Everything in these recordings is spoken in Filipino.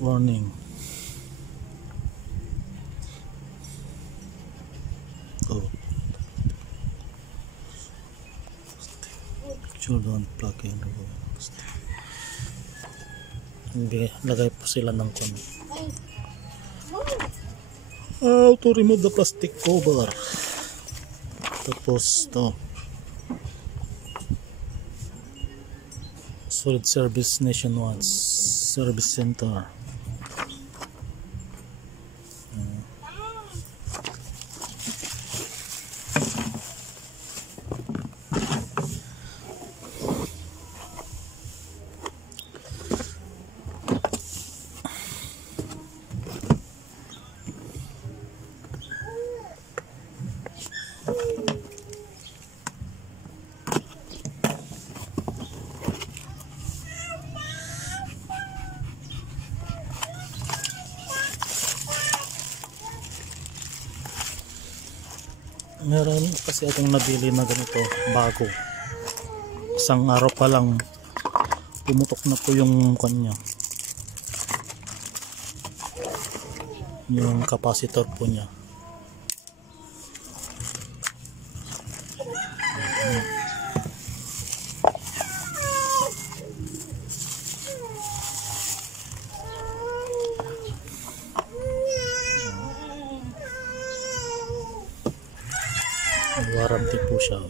Warning. Oh. Don't plug in. Lagay po sila ng kon. How to remove the plastic cover. Tapos to. Solid Service Nationwide Service Center. Meron kasi akong nabili na ganito bago. Isang araw pa lang pumutok na po yung kanya. Yung capacitor po niya. Warranty po siya.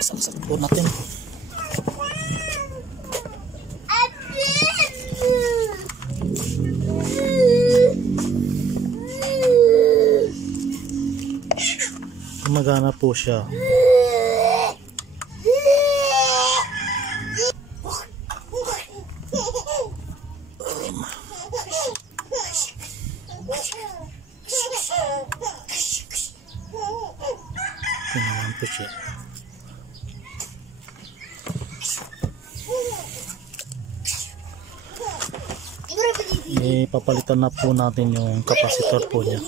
Saksak po natin. Gumagana po siya. Ito naman po siya. Papalitan na po natin yung capacitor po niya.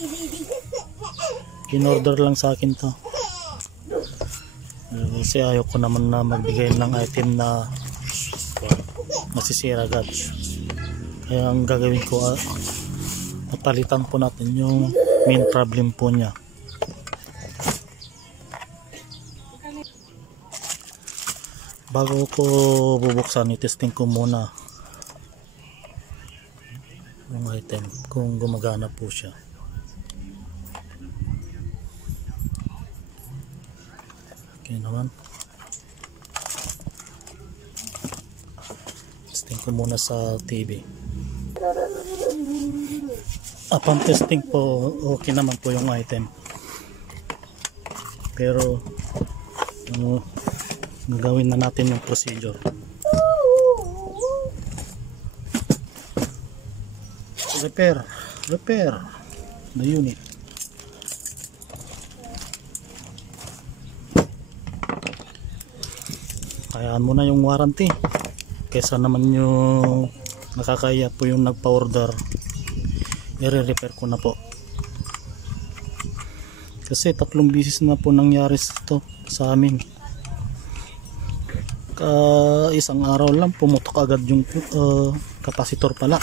In-order lang sa akin to. Kasi ayaw ko naman na magbigay ng item na masisira agad. Kaya ang gagawin ko, papalitan po natin yung main problem po niya. Bago ko bubuksan, i-testing ko muna yung item kung gumagana po siya. Okay naman. Testing ko muna sa TV. Upon testing po, okay naman po yung item. Pero gagawin na natin yung procedure. Repair the unit. Kayaan mo na yung warranty kesa naman yung nakakaya po yung nagpa-order. I-repair ko na po kasi 3 beses na po nangyari ito sa amin. Isang araw lang pumutok agad yung capacitor pala.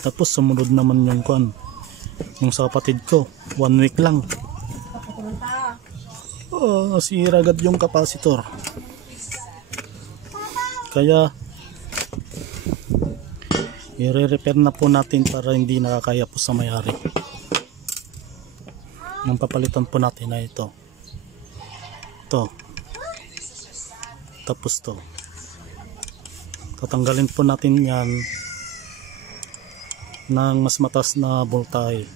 Tapos sumunod naman yung yung sa kapatid ko 1 week lang. Sira agad yung capacitor. Kaya i-repair na po natin para hindi nakakaya po sa may-ari. Ang papalitan po natin na ito. Tapos to. Tatanggalin po natin yan ng mas mataas na voltahe.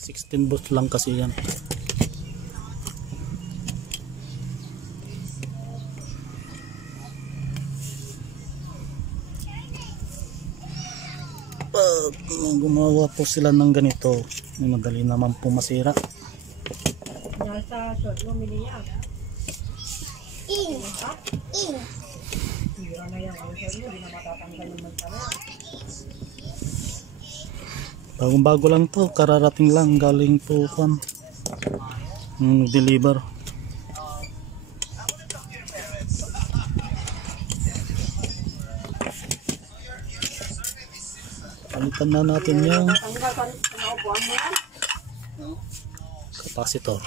16 volt lang kasi yan. pag gumawa po sila ng ganito, madali naman po masira. Nasa short mo, miniya. Sira na yan. Yung short mo, di na matatanggal yung magtala. Bagong bago lang to, kararating lang galing po kan deliver. Palitan na natin yung Tanggal ka rin sa naupuan mo yan. capacitor.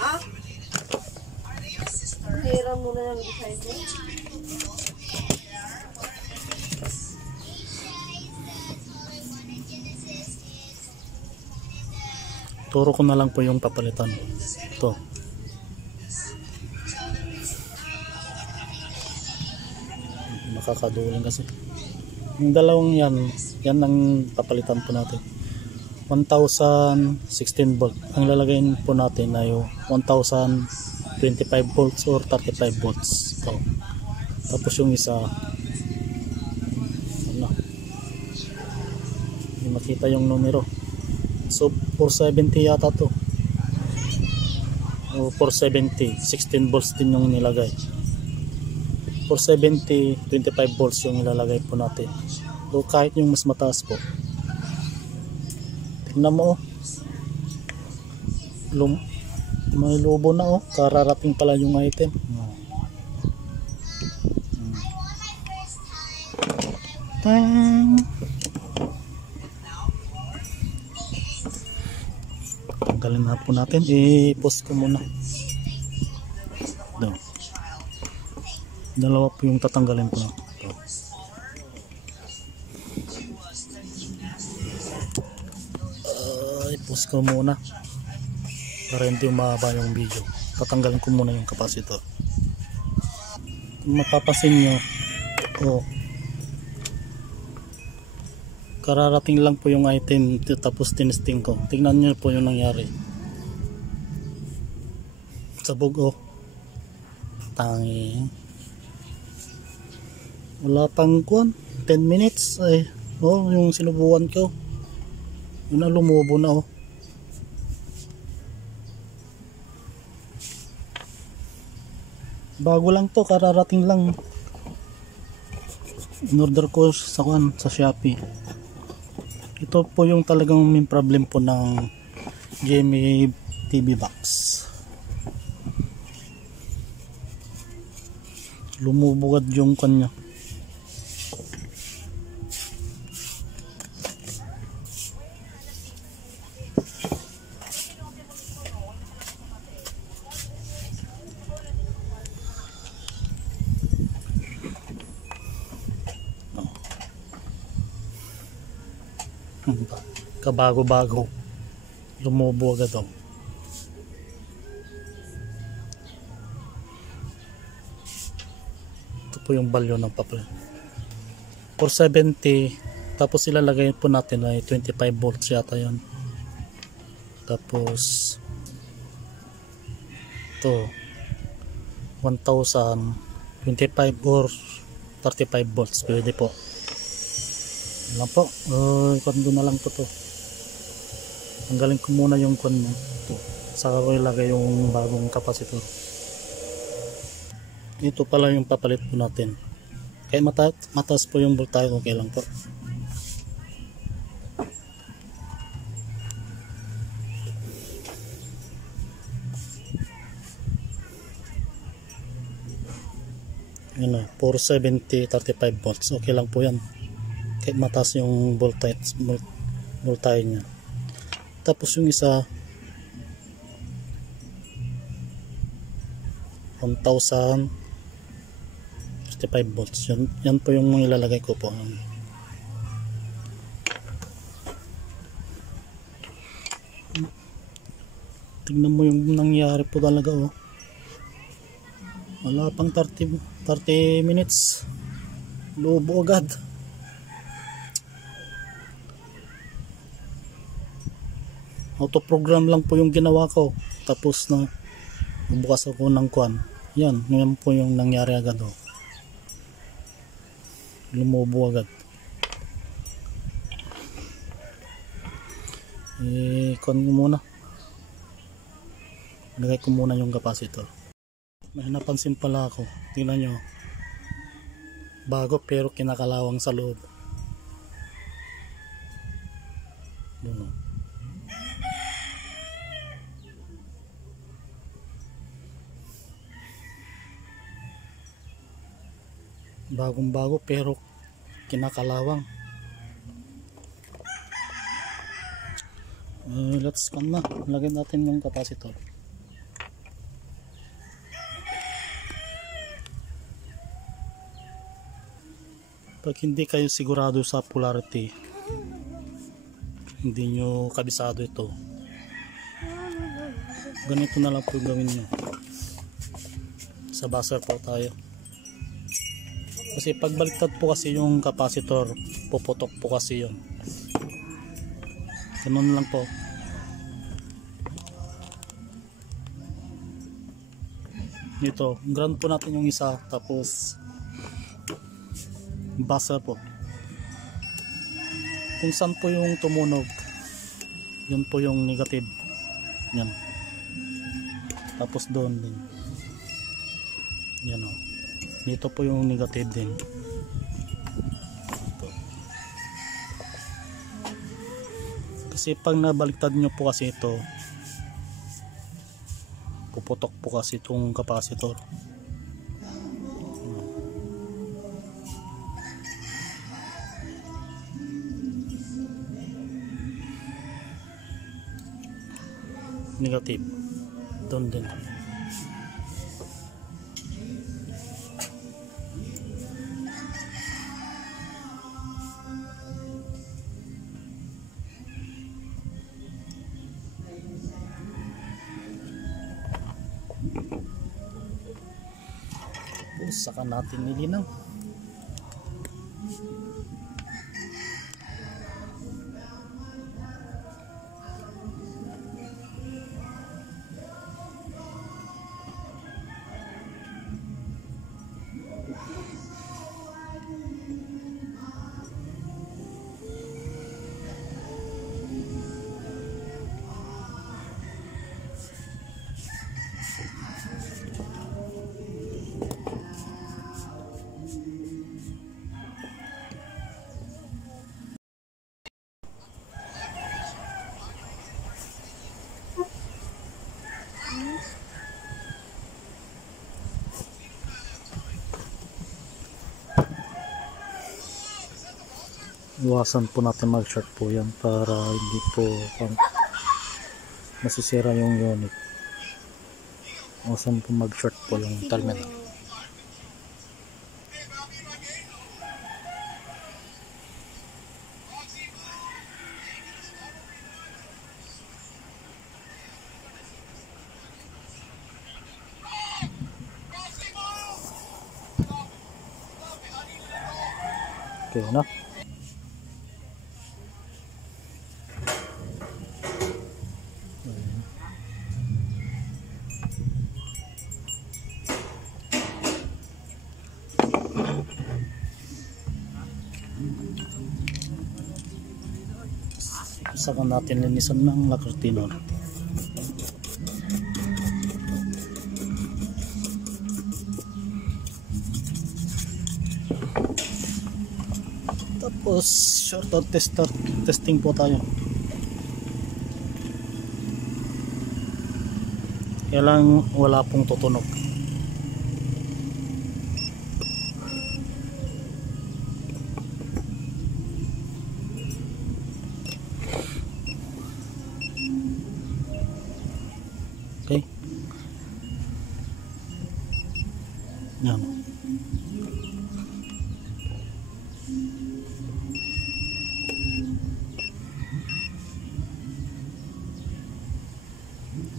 Hira mo na yung design mo. Turo ko na lang po yung papalitan. Ito. Makakaduling kasi. Yung dalawang yan ang papalitan po natin. 1016 volt. Ang lalagayin po natin ay 1025 volts or 35 volts. Ito. Tapos yung isa, ano, hindi makita yung numero. So 470 yata to, o 470, 16 volts din yung nilagay. 470, 25 volts yung nilalagay po natin. So kahit yung mas mataas po, tingnan mo, may lobo na, kararating pala yung item. Tang. Tanggalin na po natin, i-post ko muna. Ito. Dalawa po yung tatanggalin po na. Ito. I-post ko muna para hindi umaba yung video. Tatanggalin ko muna yung capacitor. Kung mapapasin nyo, kararating lang po yung item, tapos tinesting ko. Tingnan nyo po yung nangyari. Sabog, tangi. Wala pang 10 minutes ay yung sinubukan ko, yun na, lumubo na. Bago lang to, kararating lang. In-order ko sa Shopee. Ito po yung talagang main problem po ng GMA TV box. Lumubugad yung kanya. Kabago-bago, lumubo agad. Ito po yung value ng papel. 470, tapos ilalagay po natin ay 25 volts yata yun. Tapos ito 1025 or 35 volts, pwede po. Yan lang po, ikon ko na lang po to. Tanggalin ko muna yung kon mo. Saka ko ilagay yung bagong capacitor. Ito pala yung papalit po natin. Kaya mataas po yung voltage, okay lang po. Yun, 470, 35 volts. Okay lang po yan. Kahit mataas yung voltage niya. Tapos yung isa 1035 volts. Yan po yung mga ilalagay ko po. Tignan mo yung nangyari po talaga. Wala pang 30 minutes, lubo agad. Auto program lang po yung ginawa ko, tapos na bukas ako ng kwan. Yan po yung nangyari agad. Lumubo agad. i-con ko muna. Lagay ko muna yung capacitor. May napansin pala ako. Tingnan nyo. Bago pero kinakalawang sa loob. Yun. Bagong bago pero kinakalawang. Let's come na. Lagyan natin yung capacitor. Pag hindi kayo sigurado sa polarity, hindi nyo kabisado ito, ganito na lang po gawin nyo. Sa buzzer po tayo. Kasi pag baliktad po kasi yung capacitor, puputok po kasi yun. Ganun lang po. Dito, ground po natin yung isa, tapos buzzer po. Kung saan po yung tumunog, yun po yung negative. Yan. Tapos doon din. Yan o. Dito po yung negative din. Ito. Kasi pag nabaliktad nyo po kasi ito, puputok po kasi itong capacitor. Negative doon din. Tapos saka natin nilinaw. Iwasan po natin mag-short po yan para hindi po masisira yung unit. Iwasan po mag-short po yung terminal. Okay na. Saka natin linisan ng lacquer thinner. Tapos short out testing po tayo. Kaya lang wala pong tutunog. Okay. Yan.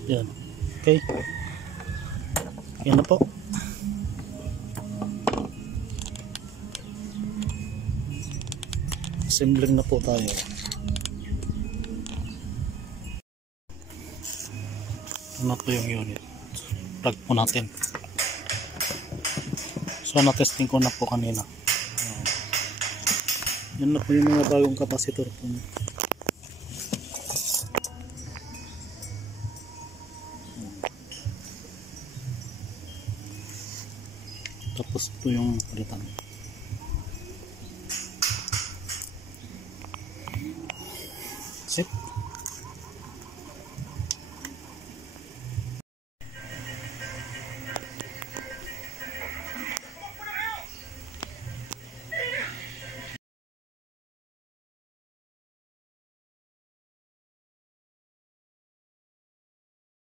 Yan. Okay. Yan na po. Assembling na po tayo. Ano po yung unit? Plug po natin. So na-testing ko na po kanina. Yan na po yung mga bagong capacitor po. Tapos ito yung palitan.